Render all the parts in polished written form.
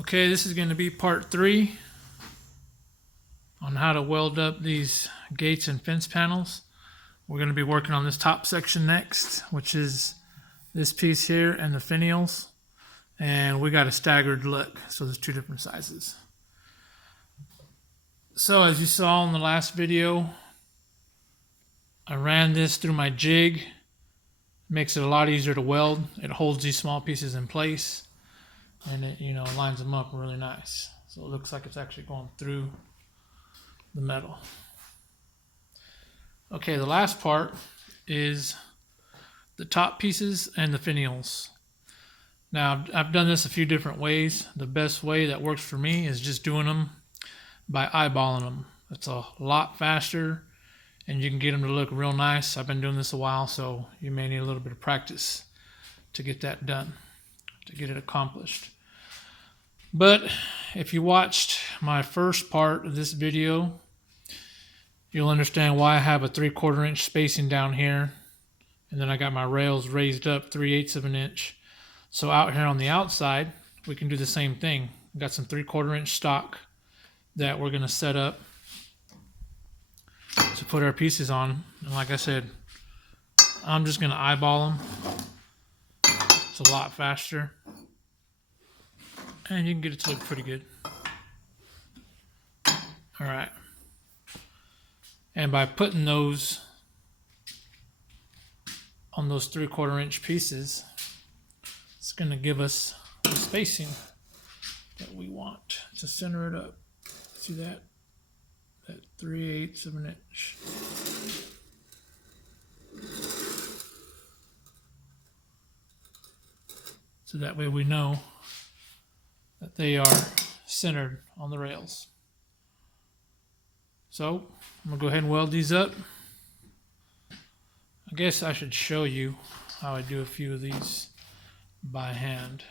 Okay, this is going to be part 3 on how to weld up these gates and fence panels. We're going to be working on this top section next, which is this piece here and the finials. And we got a staggered look, so there's 2 different sizes. So as you saw in the last video, I ran this through my jig. It makes it a lot easier to weld. It holds these small pieces in place, and it lines them up really nice. So it looks like it's actually going through the metal. Okay, the last part is the top pieces and the finials. Now, I've done this a few different ways. The best way that works for me is just doing them by eyeballing them. It's a lot faster, and you can get them to look real nice. I've been doing this a while, so you may need a little bit of practice to get that done, to get it accomplished. But if you watched my first part of this video, you'll understand why I have a 3/4 inch spacing down here, and then I got my rails raised up 3/8 of an inch. So out here on the outside, we can do the same thing. We've got some 3/4 inch stock that we're going to set up to put our pieces on. And like I said, I'm just going to eyeball them. It's a lot faster, and you can get it to look pretty good. All right. And by putting those on those 3/4 inch pieces, it's going to give us the spacing that we want to center it up. See that? That 3/8 of an inch. So that way we know that they are centered on the rails. So I'm gonna go ahead and weld these up. I guess I should show you how I do a few of these by hand.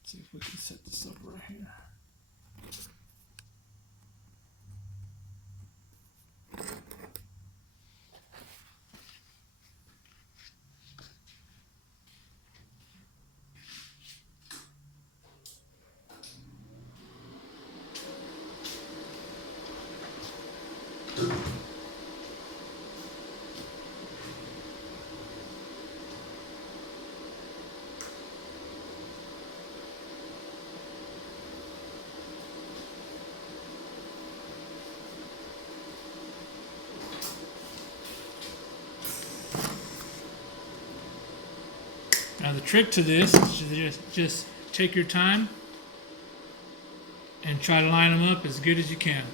Let's see if we can set this up right here. Now the trick to this is to just take your time and try to line them up as good as you can.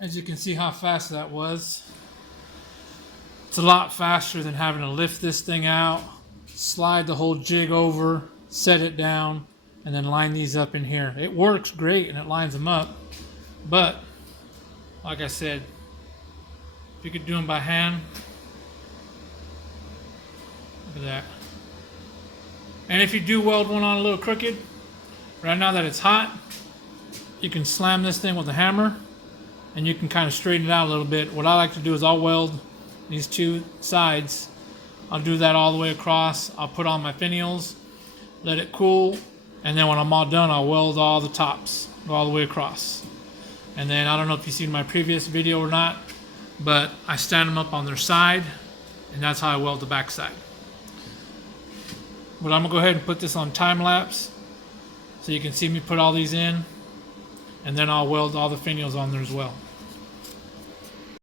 As you can see how fast that was. It's a lot faster than having to lift this thing out, slide the whole jig over, set it down, and then line these up in here. It works great and it lines them up, but like like I said, if you could do them by hand, look at that. And if you do weld one on a little crooked, right now that it's hot, you can slam this thing with a hammer and you can kind of straighten it out a little bit. What I like to do is I'll weld these two sides. I'll do that all the way across. I'll put on my finials, let it cool, and then when I'm all done, I'll weld all the tops, go all the way across. And then I don't know if you've seen my previous video or not, but I stand them up on their side, and that's how I weld the back side. But I'm gonna go ahead and put this on time lapse so you can see me put all these in, and then I'll weld all the finials on there as well.